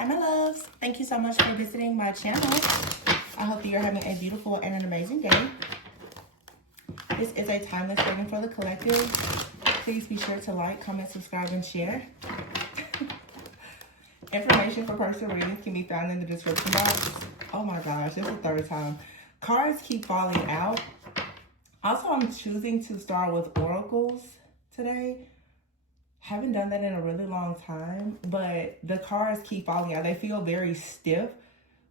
Hi my loves, thank you so much for visiting my channel. I hope that you're having a beautiful and an amazing day. This is a timeless reading for the collective. Please be sure to like, comment, subscribe, and share. Information for personal readings can be found in the description box. Oh my gosh, this is the third time. Cards keep falling out. Also, I'm choosing to start with oracles today. Haven't done that in a really long time, but the cards keep falling out. They feel very stiff,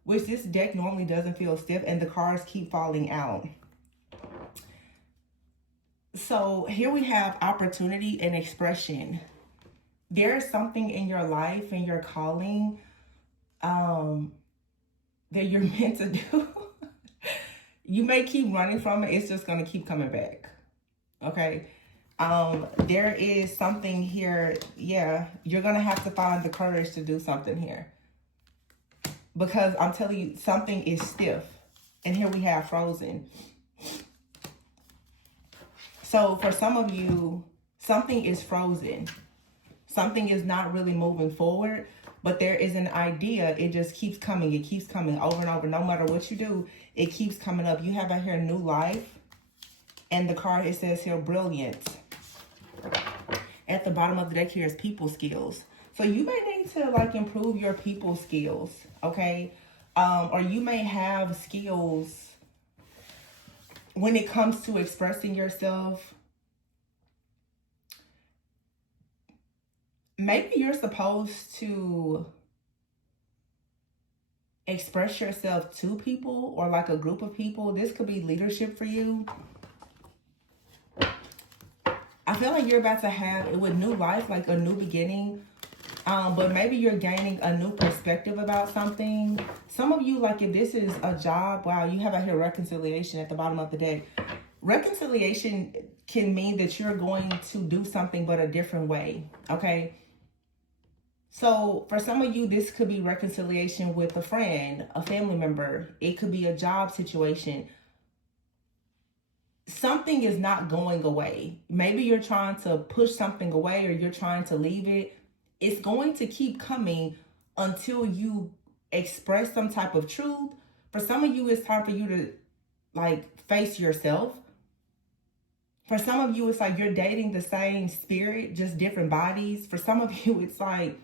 which this deck normally doesn't feel stiff, and the cards keep falling out. So here we have opportunity and expression. There's something in your life and your calling that you're meant to do. You may keep running from it. It's just going to keep coming back. Okay. There is something here. Yeah, you're going to have to find the courage to do something here. Because I'm telling you, something is stiff. And here we have frozen. So for some of you, something is frozen. Something is not really moving forward. But there is an idea. It just keeps coming. It keeps coming over and over. No matter what you do, it keeps coming up. You have out here new life. And the card, it says here, brilliance. At the bottom of the deck here is people skills. So you may need to like improve your people skills, okay? Or you may have skills when it comes to expressing yourself. Maybe you're supposed to express yourself to people or like a group of people. This could be leadership for you. I feel like you're about to have it with new life, like a new beginning. But maybe you're gaining a new perspective about something. Some of you, like if this is a job, wow, you have out here reconciliation at the bottom of the deck. Reconciliation can mean that you're going to do something but a different way, okay? So for some of you, this could be reconciliation with a friend, a family member. It could be a job situation. Something is not going away. Maybe you're trying to push something away or you're trying to leave it. It's going to keep coming until you express some type of truth. For some of you, it's time for you to like face yourself. For some of you, it's like you're dating the same spirit, just different bodies. For some of you, it's like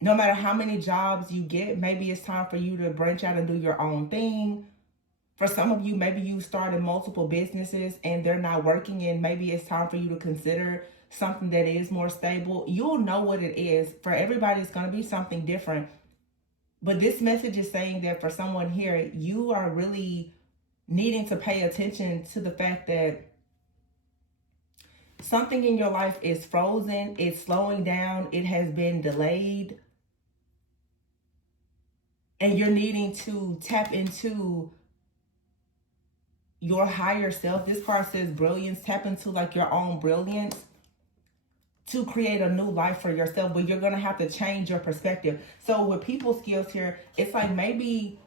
no matter how many jobs you get, maybe it's time for you to branch out and do your own thing. For some of you, maybe you started multiple businesses and they're not working, and maybe it's time for you to consider something that is more stable. You'll know what it is. For everybody, it's going to be something different. But this message is saying that for someone here, you are really needing to pay attention to the fact that something in your life is frozen. It's slowing down. It has been delayed. And you're needing to tap into your higher self. This card says brilliance. Tap into like your own brilliance to create a new life for yourself, but you're going to have to change your perspective. So with people skills here, it's like maybe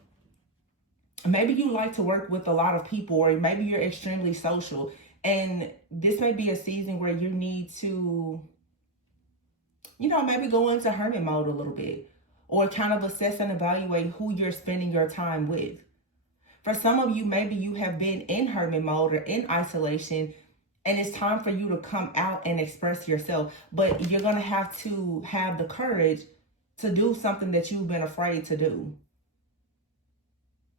you like to work with a lot of people, or maybe you're extremely social, and this may be a season where you need to, you know, maybe go into hermit mode a little bit, or kind of assess and evaluate who you're spending your time with. For some of you, maybe you have been in hermit mode or in isolation, and it's time for you to come out and express yourself. But you're going to have the courage to do something that you've been afraid to do,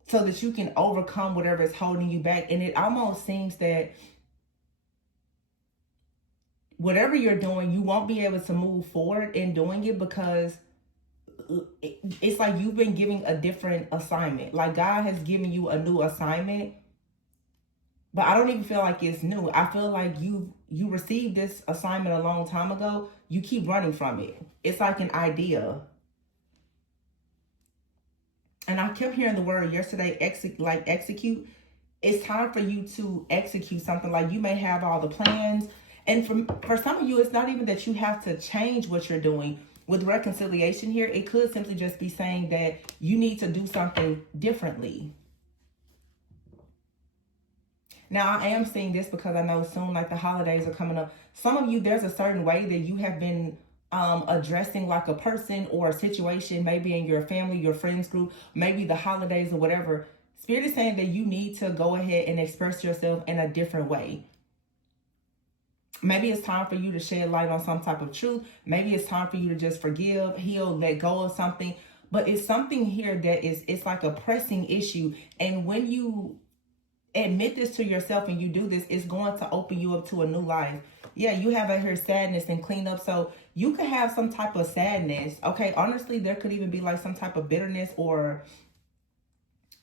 so that you can overcome whatever is holding you back. And it almost seems that whatever you're doing, you won't be able to move forward in doing it because it's like you've been giving a different assignment. Like God has given you a new assignment, but I don't even feel like it's new. I feel like you received this assignment a long time ago. You keep running from it. It's like an idea. And I kept hearing the word yesterday, execute. It's time for you to execute something. Like you may have all the plans. And for some of you, it's not even that you have to change what you're doing. With reconciliation here, it could simply just be saying that you need to do something differently. Now, I am seeing this because I know soon, like the holidays are coming up. Some of you, there's a certain way that you have been addressing like a person or a situation, maybe in your family, your friends group, maybe the holidays or whatever. Spirit is saying that you need to go ahead and express yourself in a different way. Maybe it's time for you to shed light on some type of truth. Maybe it's time for you to just forgive, heal, let go of something. But it's something here that it's like a pressing issue. And when you admit this to yourself and you do this, it's going to open you up to a new life. Yeah, you have here sadness and cleanup. So you could have some type of sadness. Okay, honestly, there could even be like some type of bitterness or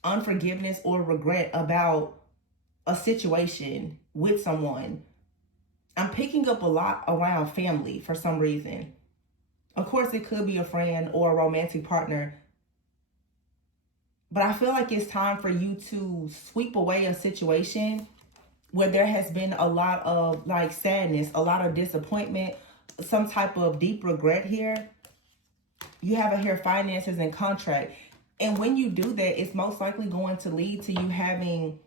unforgiveness or regret about a situation with someone. I'm picking up a lot around family for some reason. Of course, it could be a friend or a romantic partner. But I feel like it's time for you to sweep away a situation where there has been a lot of like sadness, a lot of disappointment, some type of deep regret here. You have here finances and contract. And when you do that, it's most likely going to lead to you having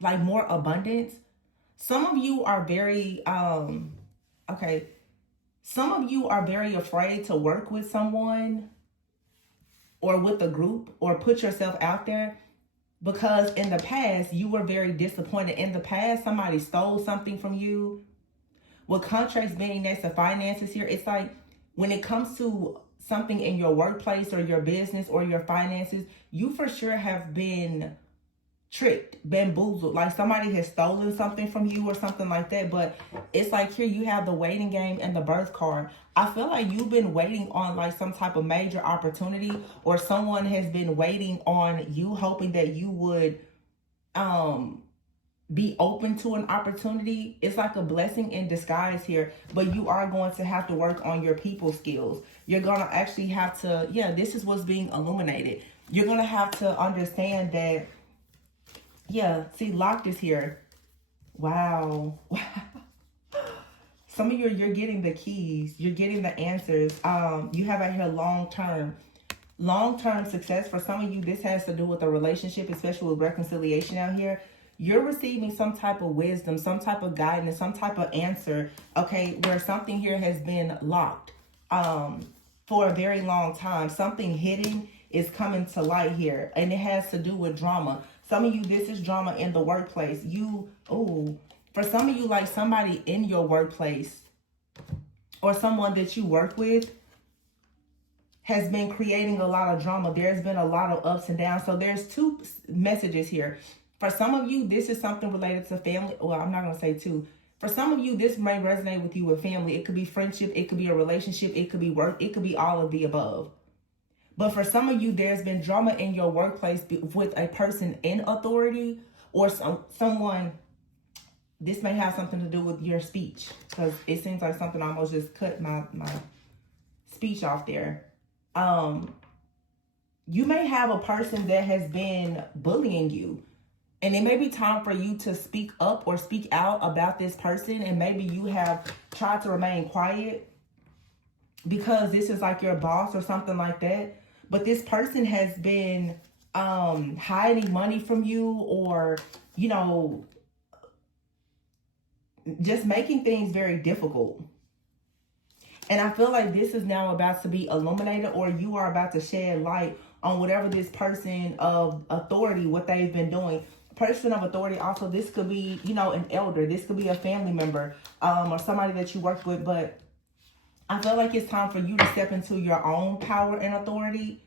like more abundance. Some of you are very, some of you are very afraid to work with someone or with a group or put yourself out there because in the past you were very disappointed. In the past, somebody stole something from you. With contracts being next to finances here, it's like when it comes to something in your workplace or your business or your finances, you for sure have been tricked, bamboozled, like somebody has stolen something from you or something like that. But it's like here you have the waiting game and the birth card. I feel like you've been waiting on like some type of major opportunity, or someone has been waiting on you, hoping that you would be open to an opportunity. It's like a blessing in disguise here, but you are going to have to work on your people skills. You're going to actually have to, this is what's being illuminated. You're going to have to understand that, see, locked is here. Wow. Some of you, you're getting the keys. You're getting the answers. You have out here long-term success. For some of you, this has to do with a relationship, especially with reconciliation out here. You're receiving some type of wisdom, some type of guidance, some type of answer, okay, where something here has been locked for a very long time. Something hidden is coming to light here, and it has to do with drama. Some of you, this is drama in the workplace. For some of you, like somebody in your workplace or someone that you work with has been creating a lot of drama. There's been a lot of ups and downs. So there's two messages here. For some of you, this is something related to family. Well, I'm not going to say two. For some of you, this may resonate with you with family. It could be friendship. It could be a relationship. It could be work. It could be all of the above. But for some of you, there's been drama in your workplace with a person in authority or someone. This may have something to do with your speech, because it seems like something almost just cut my speech off there. You may have a person that has been bullying you, and it may be time for you to speak up or speak out about this person. And maybe you have tried to remain quiet because this is like your boss or something like that. But this person has been hiding money from you, or, just making things very difficult. And I feel like this is now about to be illuminated, or you are about to shed light on whatever this person of authority, what they've been doing. Person of authority, also, this could be, an elder. This could be a family member or somebody that you work with. But I feel like it's time for you to step into your own power and authority.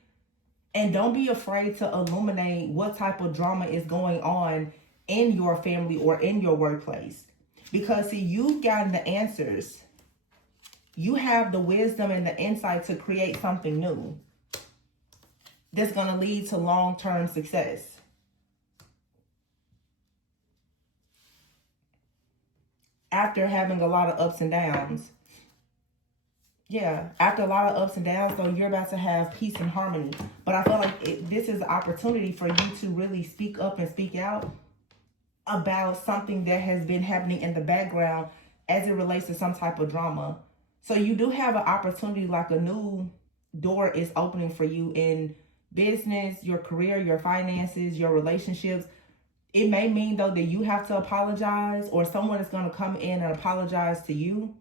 And don't be afraid to illuminate what type of drama is going on in your family or in your workplace. Because, see, you've gotten the answers. You have the wisdom and the insight to create something new that's going to lead to long-term success. After having a lot of ups and downs. After a lot of ups and downs, so you're about to have peace and harmony. But I feel like this is an opportunity for you to really speak up and speak out about something that has been happening in the background as it relates to some type of drama. So you do have an opportunity, like a new door is opening for you in business, your career, your finances, your relationships. It may mean, though, that you have to apologize, or someone is going to come in and apologize to you.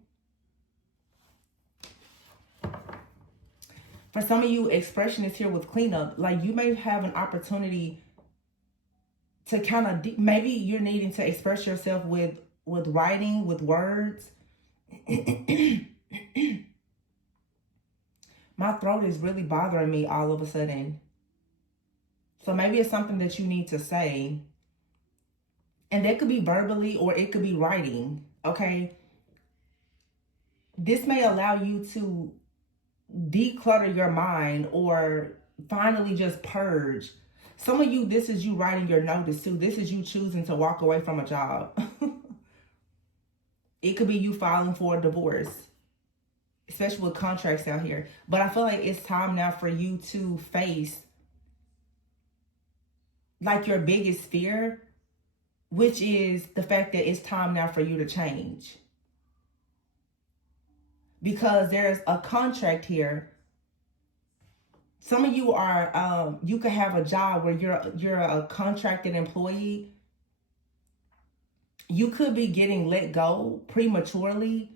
For some of you, expression is here with cleanup. Like, you may have an opportunity to kind of, maybe you're needing to express yourself with writing, with words. My throat is really bothering me all of a sudden. So maybe it's something that you need to say. And that could be verbally or it could be writing, okay? This may allow you to declutter your mind or finally just purge. Some of you, this is you writing your notice too. This is you choosing to walk away from a job. It could be you filing for a divorce, especially with contracts out here. But I feel like it's time now for you to face like your biggest fear, which is the fact that it's time now for you to change. Because there's a contract here. Some of you are, you could have a job where you're a contracted employee. You could be getting let go prematurely,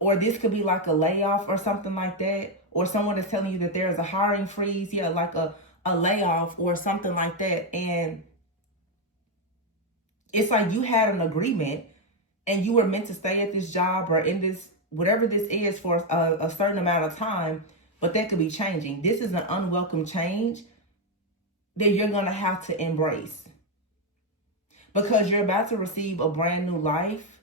or this could be like a layoff or something like that. Or someone is telling you that there's a hiring freeze, yeah, like a layoff or something like that. And it's like you had an agreement and you were meant to stay at this job or in this, whatever this is, for a certain amount of time. But that could be changing. This is an unwelcome change that you're going to have to embrace. Because you're about to receive a brand new life.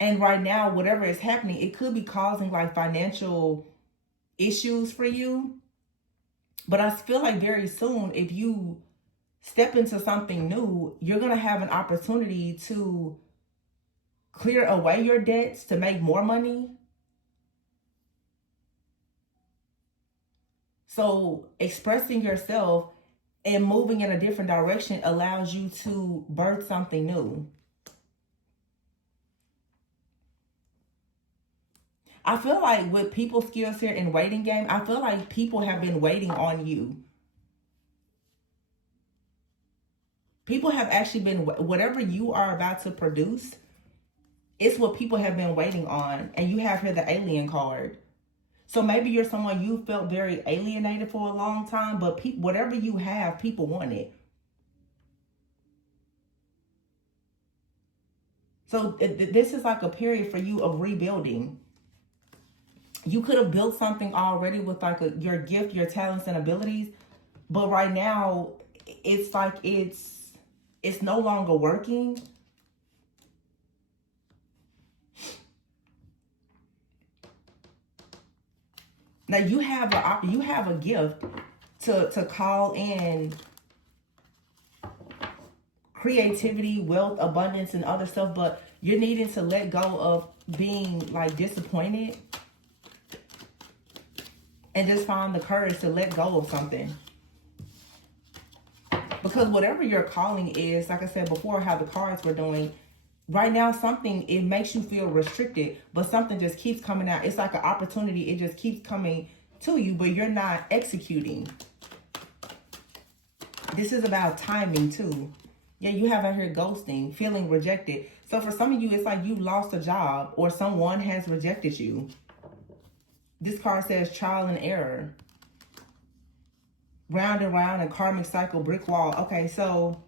And right now, whatever is happening, it could be causing like financial issues for you. But I feel like very soon, if you step into something new, you're going to have an opportunity to clear away your debts to make more money. So expressing yourself and moving in a different direction allows you to birth something new. I feel like with people skills here in waiting game, I feel like people have been waiting on you. People have actually been, whatever you are about to produce, it's what people have been waiting on. And you have here the alien card. So maybe you're someone you felt very alienated for a long time, but whatever you have, people want it. So this is like a period for you of rebuilding. You could have built something already with like your gift, your talents and abilities. But right now, it's like it's no longer working. Now you have a gift to call in creativity, wealth, abundance, and other stuff, but you're needing to let go of being like disappointed and just find the courage to let go of something. Because whatever your calling is, like I said before, how the cards were doing, right now something, it makes you feel restricted, but something just keeps coming out. It's like an opportunity. It just keeps coming to you, but you're not executing. This is about timing too. Yeah, you have out here ghosting, feeling rejected. So for some of you, it's like you lost a job or someone has rejected you. This card says trial and error. Round and round, and karmic cycle, brick wall. Okay, so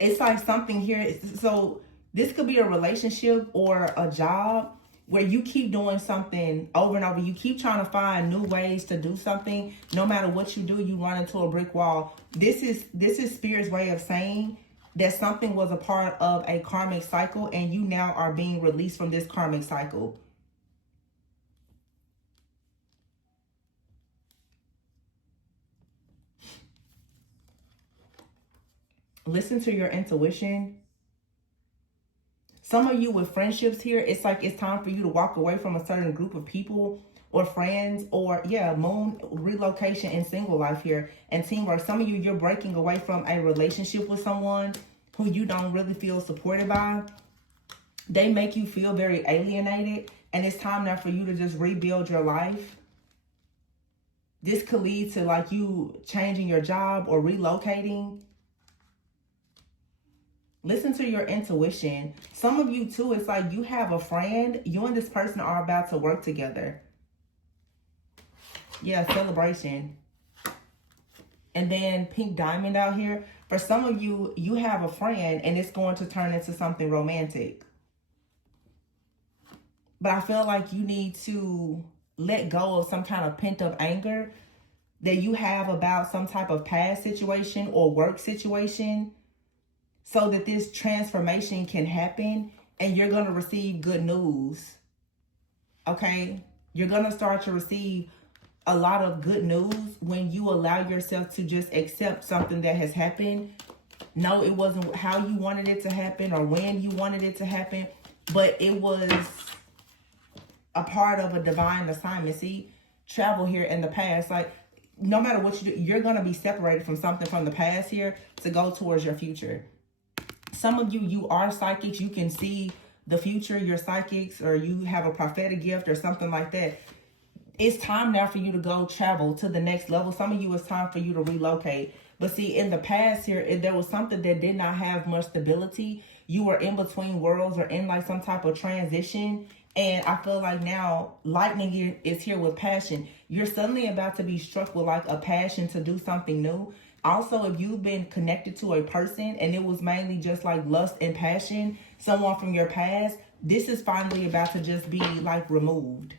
it's like something here. So this could be a relationship or a job where you keep doing something over and over. You keep trying to find new ways to do something. No matter what you do, you run into a brick wall. This is Spirit's way of saying that something was a part of a karmic cycle and you now are being released from this karmic cycle. Listen to your intuition. Some of you with friendships here, it's like it's time for you to walk away from a certain group of people or friends, or moon relocation in single life here and teamwork. Some of you, you're breaking away from a relationship with someone who you don't really feel supported by. They make you feel very alienated, and it's time now for you to just rebuild your life. This could lead to like you changing your job or relocating. Listen to your intuition. Some of you too, it's like you have a friend. You and this person are about to work together. Yeah, celebration. And then pink diamond out here. For some of you, you have a friend and it's going to turn into something romantic. But I feel like you need to let go of some kind of pent up anger that you have about some type of past situation or work situation, so that this transformation can happen and you're going to receive good news. Okay? You're going to start to receive a lot of good news when you allow yourself to just accept something that has happened. No, it wasn't how you wanted it to happen or when you wanted it to happen, but it was a part of a divine assignment. See, travel here in the past, like no matter what you do, you're going to be separated from something from the past here to go towards your future. Some of you, you are psychics. You can see the future. You're psychics, or you have a prophetic gift or something like that. It's time now for you to go travel to the next level. Some of you, it's time for you to relocate. But see, in the past here, there was something that did not have much stability. You were in between worlds or in like some type of transition. And I feel like now lightning is here with passion. You're suddenly about to be struck with like a passion to do something new. Also, if you've been connected to a person and it was mainly just like lust and passion, someone from your past, this is finally about to just be like removed.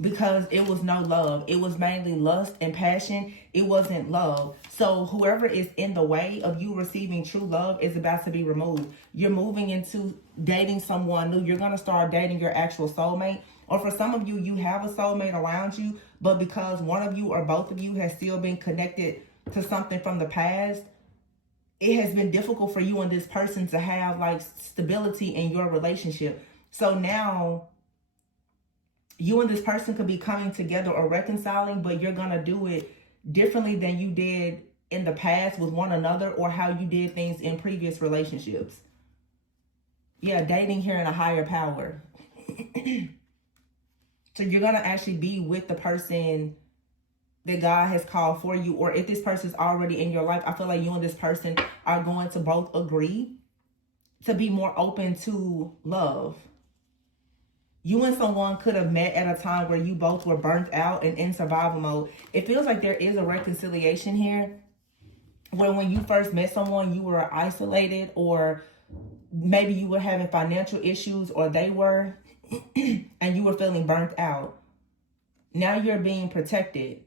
Because it was no love. It was mainly lust and passion. It wasn't love. So whoever is in the way of you receiving true love is about to be removed. You're moving into dating someone new. You're going to start dating your actual soulmate. Or for some of you, you have a soulmate around you, but because one of you or both of you has still been connected to something from the past, it has been difficult for you and this person to have like stability in your relationship. So now you and this person could be coming together or reconciling, but you're going to do it differently than you did in the past with one another, or how you did things in previous relationships. Yeah, dating here in a higher power. So you're going to actually be with the person that God has called for you. Or if this person is already in your life, I feel like you and this person are going to both agree to be more open to love. You and someone could have met at a time where you both were burnt out and in survival mode. It feels like there is a reconciliation here, where when you first met someone, you were isolated, or maybe you were having financial issues, or they were, and you were feeling burnt out. Now you're being protected.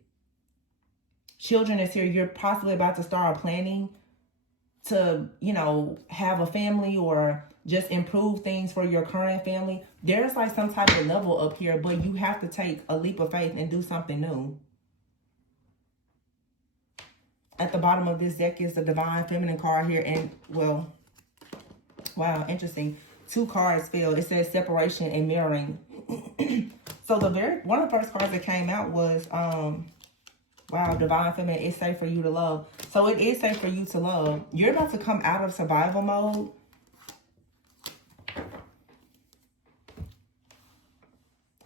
Children is here. You're possibly about to start planning to, have a family or just improve things for your current family. There's like some type of level up here, but you have to take a leap of faith and do something new. At the bottom of this deck is the Divine Feminine card here. And, well, wow, interesting. 2 cards fell. It says separation and mirroring. So one of the first cards that came out was, wow, Divine Feminine, it's safe for you to love. So it is safe for you to love. You're about to come out of survival mode.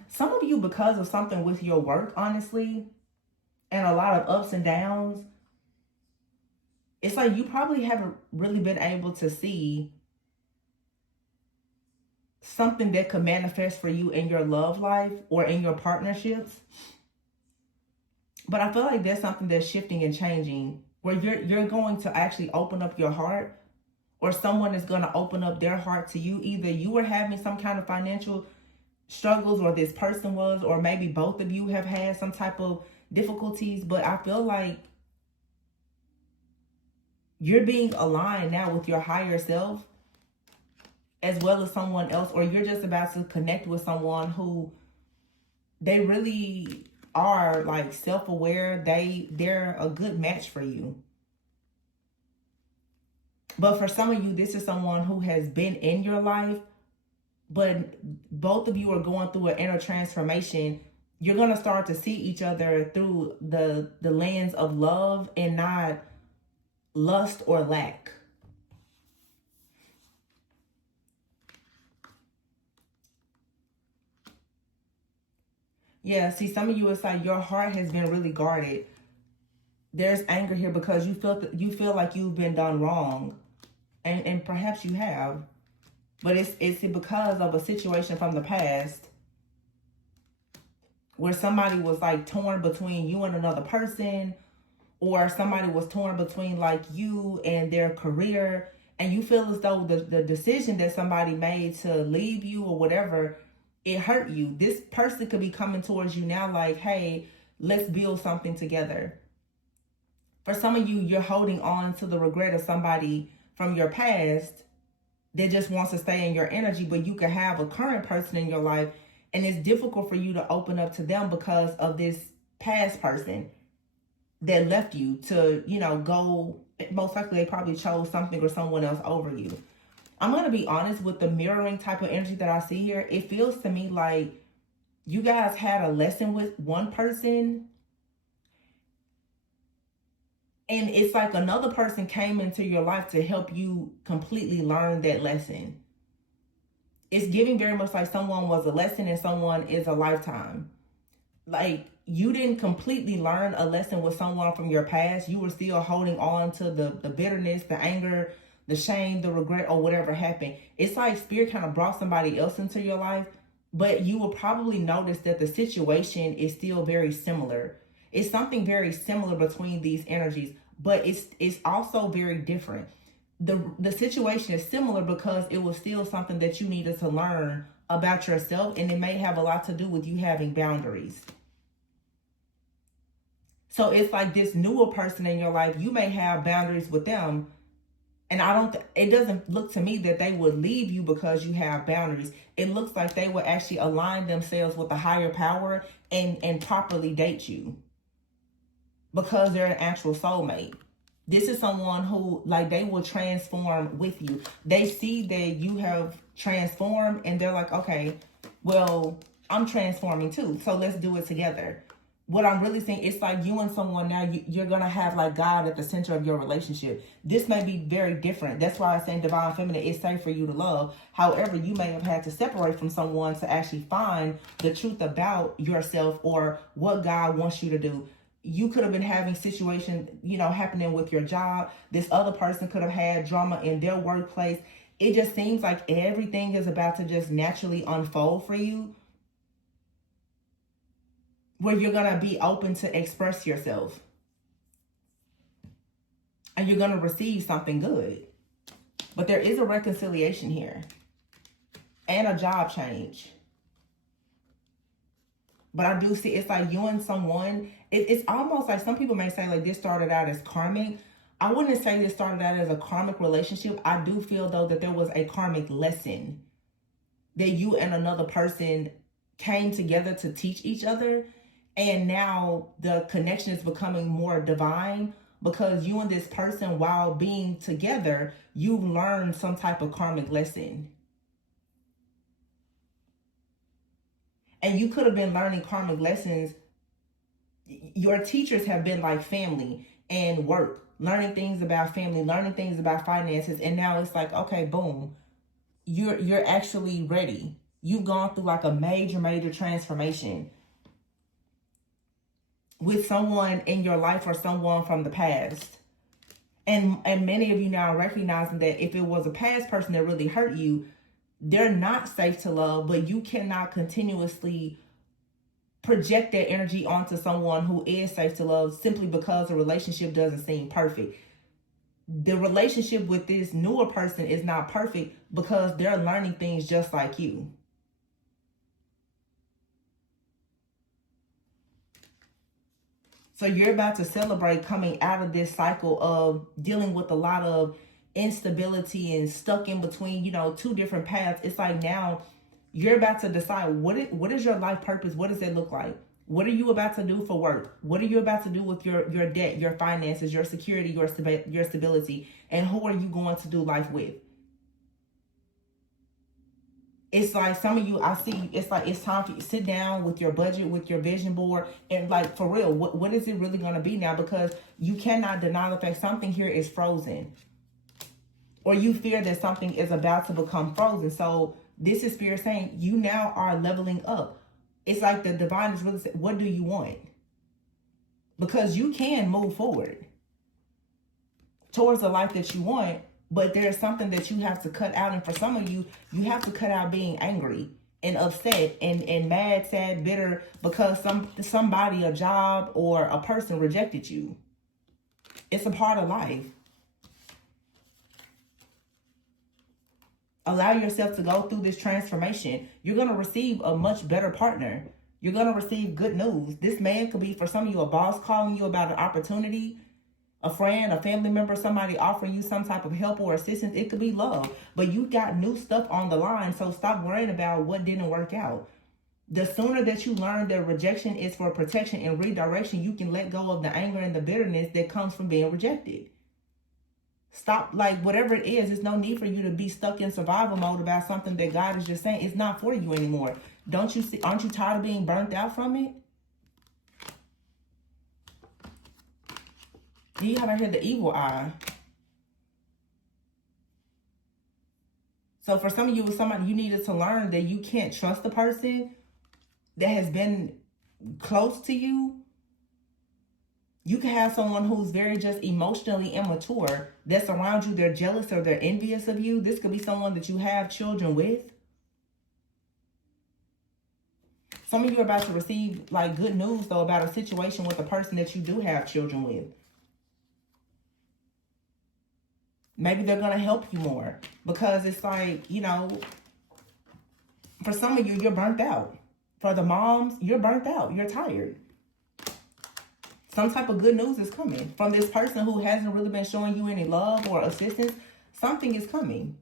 Some of you, because of something with your work, honestly, and a lot of ups and downs, it's like you probably haven't really been able to see something that could manifest for you in your love life or in your partnerships. But I feel like there's something that's shifting and changing, where you're going to actually open up your heart, or someone is going to open up their heart to you. Either you were having some kind of financial struggles, or this person was, or maybe both of you have had some type of difficulties. But I feel like you're being aligned now with your higher self, as well as someone else, or you're just about to connect with someone who they really are like self-aware. They're a good match for you. But for some of you, this is someone who has been in your life, but both of you are going through an inner transformation. You're going to start to see each other through the lens of love and not lust or lack. Yeah, see, some of you, it's like your heart has been really guarded. There's anger here because you feel like you've been done wrong, and perhaps you have, but it's because of a situation from the past where somebody was like torn between you and another person, or somebody was torn between like you and their career, and you feel as though the decision that somebody made to leave you or whatever, it hurt you. This person could be coming towards you now like, hey, let's build something together. For some of you, you're holding on to the regret of somebody from your past that just wants to stay in your energy, but you could have a current person in your life, and it's difficult for you to open up to them because of this past person that left you to, go. Most likely they probably chose something or someone else over you. I'm going to be honest with the mirroring type of energy that I see here. It feels to me like you guys had a lesson with one person, and it's like another person came into your life to help you completely learn that lesson. It's giving very much like someone was a lesson and someone is a lifetime. Like, you didn't completely learn a lesson with someone from your past. You were still holding on to the bitterness, the anger, the shame, the regret, or whatever happened. It's like Spirit kind of brought somebody else into your life, but you will probably notice that the situation is still very similar. It's something very similar between these energies, but it's also very different. The situation is similar because it was still something that you needed to learn about yourself, and it may have a lot to do with you having boundaries. So it's like this newer person in your life, you may have boundaries with them, and it doesn't look to me that they would leave you because you have boundaries. It looks like they would actually align themselves with a higher power and properly date you because they're an actual soulmate. This is someone who, like, they will transform with you. They see that you have transformed and they're like, okay, well, I'm transforming too, so let's do it together. What I'm really saying, it's like you and someone now, you're going to have like God at the center of your relationship. This may be very different. That's why I'm saying Divine Feminine is safe for you to love. However, you may have had to separate from someone to actually find the truth about yourself or what God wants you to do. You could have been having situations, happening with your job. This other person could have had drama in their workplace. It just seems like everything is about to just naturally unfold for you, where you're going to be open to express yourself. And you're going to receive something good. But there is a reconciliation here. And a job change. But I do see, it's like you and someone, it's almost like some people may say like this started out as karmic. I wouldn't say this started out as a karmic relationship. I do feel though that there was a karmic lesson that you and another person came together to teach each other. And now the connection is becoming more divine because you and this person, while being together, you've learned some type of karmic lesson. And you could have been learning karmic lessons. Your teachers have been like family and work, learning things about family, learning things about finances. And now it's like, okay, boom, you're actually ready. You've gone through like a major transformation with someone in your life or someone from the past. And many of you now are recognizing that if it was a past person that really hurt you, they're not safe to love, but you cannot continuously project that energy onto someone who is safe to love simply because the relationship doesn't seem perfect. The relationship with this newer person is not perfect because they're learning things just like you. So you're about to celebrate coming out of this cycle of dealing with a lot of instability and stuck in between, two different paths. It's like now you're about to decide what is your life purpose? What does it look like? What are you about to do for work? What are you about to do with your debt, your finances, your security, your stability? And who are you going to do life with? It's like some of you, I see, it's like it's time for you to sit down with your budget, with your vision board, and like for real, what is it really going to be now? Because you cannot deny the fact something here is frozen. Or you fear that something is about to become frozen. So this is Spirit saying you now are leveling up. It's like the divine is really saying, what do you want? because you can move forward towards the life that you want, but there's something that you have to cut out. And for some of you, you have to cut out being angry and upset and mad, sad, bitter because somebody, a job, or a person rejected you. It's a part of life. Allow yourself to go through this transformation. You're going to receive a much better partner. You're going to receive good news. This man could be, for some of you, a boss calling you about an opportunity, a friend, a family member, somebody offering you some type of help or assistance. It could be love, but you got new stuff on the line. So stop worrying about what didn't work out. The sooner that you learn that rejection is for protection and redirection, you can let go of the anger and the bitterness that comes from being rejected. Stop, like, whatever it is, there's no need for you to be stuck in survival mode about something that God is just saying it's not for you anymore. Don't you see? Aren't you tired of being burnt out from it? You have right here the evil eye. So for some of you, somebody, you needed to learn that you can't trust the person that has been close to you. You can have someone who's very just emotionally immature that's around you. They're jealous or they're envious of you. This could be someone that you have children with. Some of you are about to receive like good news though about a situation with a person that you do have children with. Maybe they're going to help you more because it's like, you know, for some of you, you're burnt out. For the moms, you're burnt out. You're tired. Some type of good news is coming from this person who hasn't really been showing you any love or assistance. Something is coming.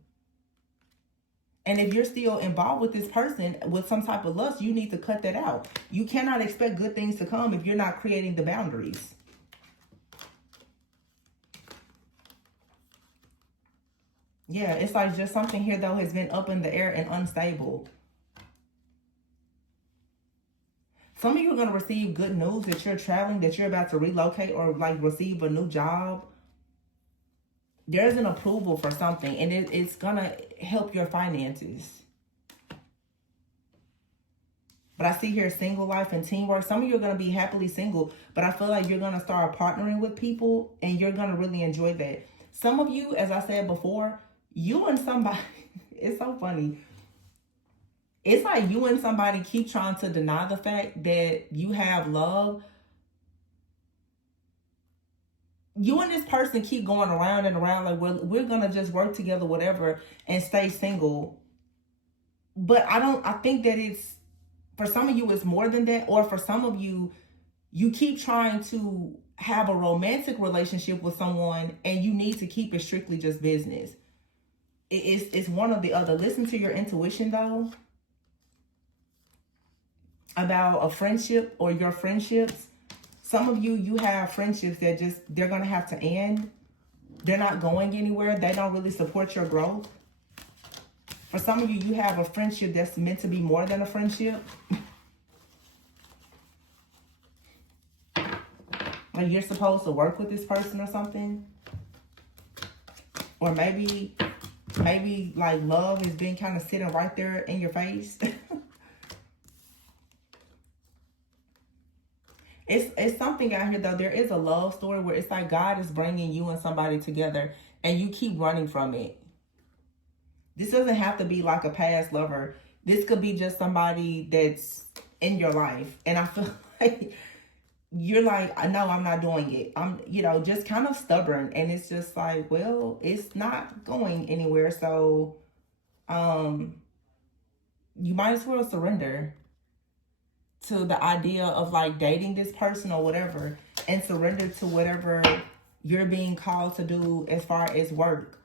And if you're still involved with this person with some type of lust, you need to cut that out. You cannot expect good things to come if you're not creating the boundaries. Yeah, it's like just something here, though, has been up in the air and unstable. Some of you are going to receive good news that you're traveling, that you're about to relocate or like receive a new job. There's an approval for something and it's going to help your finances. But I see here single life and teamwork. Some of you are going to be happily single, but I feel like you're going to start partnering with people and you're going to really enjoy that. Some of you, as I said before, you and somebody, it's so funny. It's like you and somebody keep trying to deny the fact that you have love. You and this person keep going around and around like, well, we're going to just work together, whatever, and stay single. But I think that it's, for some of you, it's more than that. Or for some of you, you keep trying to have a romantic relationship with someone and you need to keep it strictly just business. It's one or the other. Listen to your intuition, though, about a friendship or your friendships. Some of you, you have friendships that just, they're going to have to end. They're not going anywhere. They don't really support your growth. For some of you, you have a friendship that's meant to be more than a friendship. Like you're supposed to work with this person or something. Or maybe like love has been kind of sitting right there in your face. It's something out here, though. There is a love story where it's like God is bringing you and somebody together and you keep running from it. This doesn't have to be like a past lover. This could be just somebody that's in your life. And I feel like you're like, no, I'm not doing it. I'm, you know, just kind of stubborn. And it's just like, well, it's not going anywhere. So you might as well surrender to the idea of like dating this person or whatever, and surrender to whatever you're being called to do as far as work,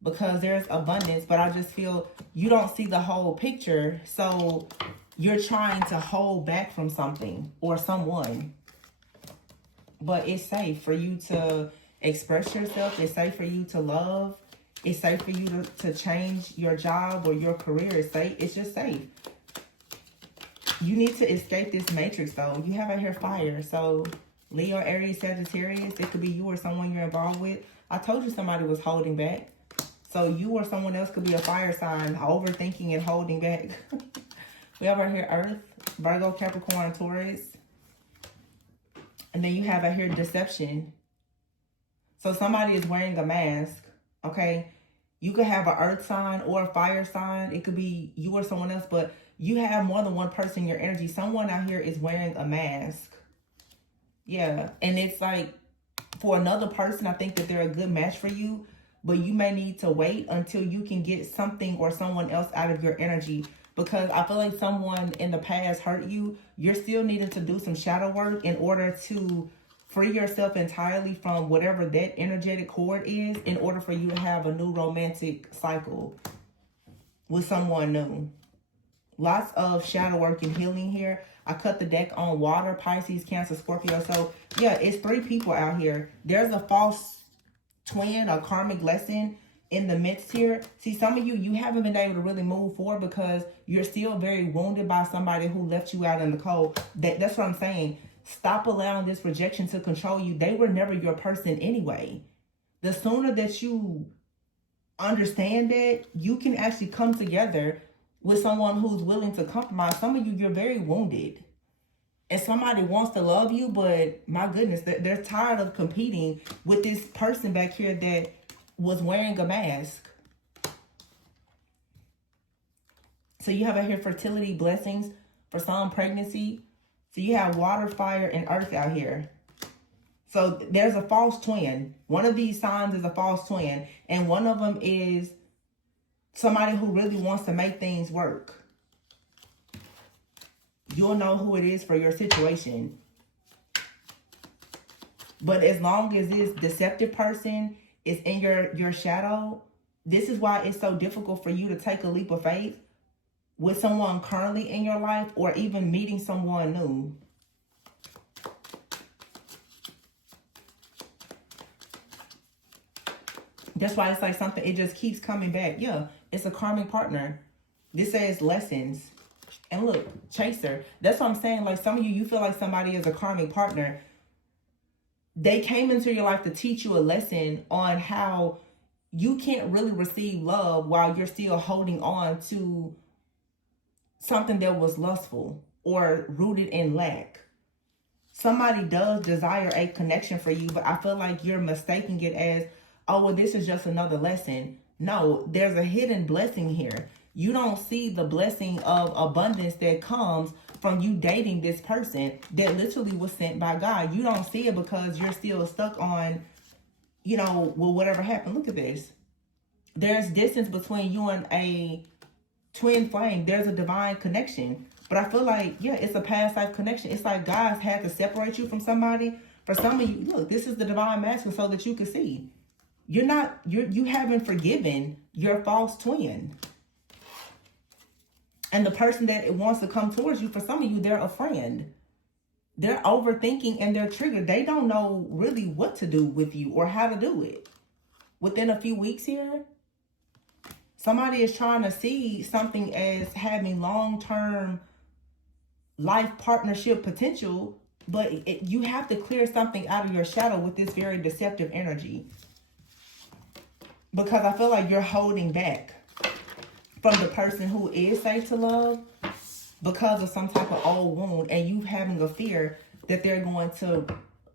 because there's abundance. But I just feel you don't see the whole picture, so you're trying to hold back from something or someone. But it's safe for you to express yourself. It's safe for you to love. It's safe for you to change your job or your career. It's safe. It's just safe. You need to escape this matrix, though. You have out here fire. So Leo, Aries, Sagittarius, it could be you or someone you're involved with. I told you somebody was holding back. So you or someone else could be a fire sign, overthinking and holding back. We have right here Earth, Virgo, Capricorn, Taurus. And then you have out here deception. So somebody is wearing a mask, okay? You could have an earth sign or a fire sign. It could be you or someone else, but you have more than one person in your energy. Someone out here is wearing a mask. Yeah, and it's like, for another person, I think that they're a good match for you, but you may need to wait until you can get something or someone else out of your energy, because I feel like someone in the past hurt you. You're still needing to do some shadow work in order to free yourself entirely from whatever that energetic cord is, in order for you to have a new romantic cycle with someone new. Lots of shadow work and healing here. I cut the deck on water, Pisces, Cancer, Scorpio. So, yeah, it's 3 people out here. There's a false twin, a karmic lesson in the midst here. See, some of you, you haven't been able to really move forward because you're still very wounded by somebody who left you out in the cold. That's what I'm saying. Stop allowing this rejection to control you. They were never your person anyway. The sooner that you understand that, you can actually come together with someone who's willing to compromise. Some of you, you're very wounded. And somebody wants to love you, but my goodness, they're tired of competing with this person back here that was wearing a mask. So you have out here fertility, blessings, for some pregnancy. So you have water, fire, and earth out here. So there's a false twin. One of these signs is a false twin. And one of them is somebody who really wants to make things work. You'll know who it is for your situation. But as long as this deceptive person is in your shadow, this is why it's so difficult for you to take a leap of faith with someone currently in your life, or even meeting someone new. That's why it's like something, it just keeps coming back. Yeah, it's a karmic partner. This says lessons. And look, chaser. That's what I'm saying. Like, some of you, you feel like somebody is a karmic partner. They came into your life to teach you a lesson on how you can't really receive love while you're still holding on to something that was lustful or rooted in lack. Somebody does desire a connection for you, but I feel like you're mistaking it as, oh, well, this is just another lesson. No, there's a hidden blessing here. You don't see the blessing of abundance that comes from you dating this person that literally was sent by God. You don't see it because you're still stuck on, you know, well, whatever happened. Look at this. There's distance between you and a twin flame. There's a divine connection. But I feel like, yeah, it's a past life connection. It's like God's had to separate you from somebody. For some of you, look, this is the divine masculine so that you can see. You haven't forgiven your false twin. And the person that wants to come towards you, for some of you, they're a friend. They're overthinking and they're triggered. They don't know really what to do with you or how to do it. Within a few weeks here, somebody is trying to see something as having long-term life partnership potential, but you have to clear something out of your shadow with this very deceptive energy. Because I feel like you're holding back from the person who is safe to love because of some type of old wound, and you having a fear that they're going to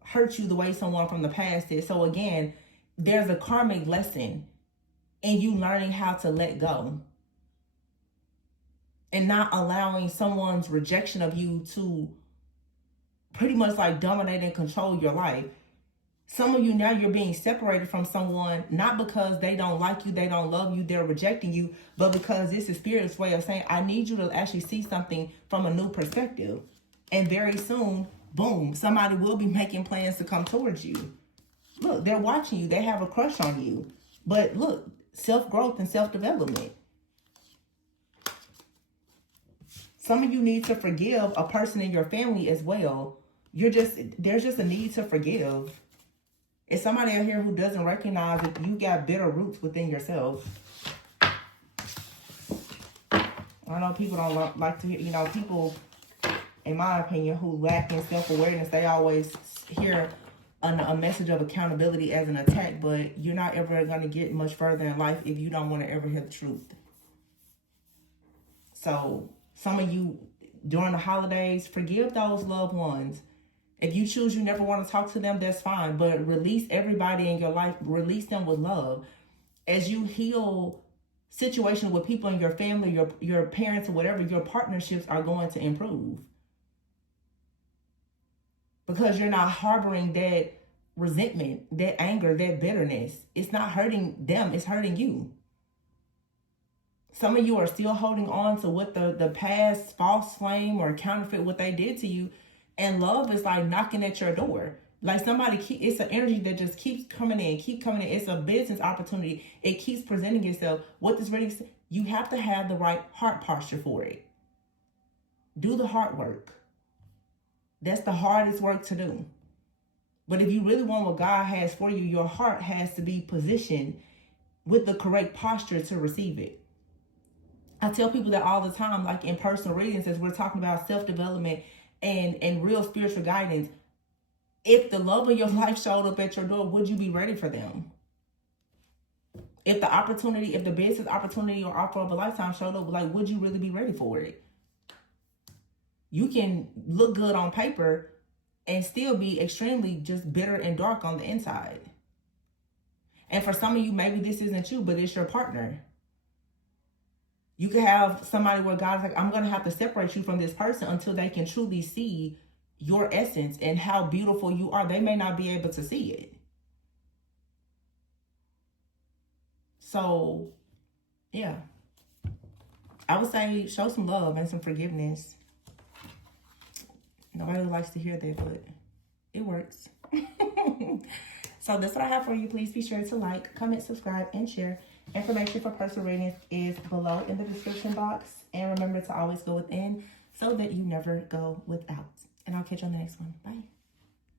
hurt you the way someone from the past did. So again, there's a karmic lesson in you learning how to let go and not allowing someone's rejection of you to pretty much like dominate and control your life. Some of you now, you're being separated from someone, not because they don't like you, they don't love you, they're rejecting you, but because this is Spirit's way of saying, I need you to actually see something from a new perspective. And very soon, boom, somebody will be making plans to come towards you. Look, they're watching you. They have a crush on you. But look, self-growth and self-development. Some of you need to forgive a person in your family as well. There's just a need to forgive. It's somebody out here who doesn't recognize that you got bitter roots within yourself. I know people don't like to hear, you know, people, in my opinion, who lack in self-awareness, they always hear a message of accountability as an attack, but you're not ever going to get much further in life if you don't want to ever hear the truth. So some of you, during the holidays, forgive those loved ones If you choose you never want to talk to them, that's fine. But release everybody in your life. Release them with love. As you heal situations with people in your family, your parents, or whatever, your partnerships are going to improve. Because you're not harboring that resentment, that anger, that bitterness. It's not hurting them, it's hurting you. Some of you are still holding on to what the past false flame or counterfeit what they did to you. And love is like knocking at your door. Like it's an energy that just keeps coming in, It's a business opportunity. It keeps presenting itself. What this really, you have to have the right heart posture for it. Do the hard work. That's the hardest work to do. But if you really want what God has for you, your heart has to be positioned with the correct posture to receive it. I tell people that all the time, like in personal readings, as we're talking about self-development and real spiritual guidance. If the love of your life showed up at your door, would you be ready for them? If the business opportunity or offer of a lifetime showed up, like, would you really be ready for it? You can look good on paper and still be extremely just bitter and dark on the inside. And for some of you, maybe this isn't you, but it's your partner. You could have somebody where God's like, I'm going to have to separate you from this person until they can truly see your essence and how beautiful you are. They may not be able to see it. So, yeah. I would say show some love and some forgiveness. Nobody likes to hear that, but it works. So that's what I have for you. Please be sure to like, comment, subscribe, and share. Information for personal readings is below in the description box. And remember to always go within so that you never go without. And I'll catch you on the next one. Bye.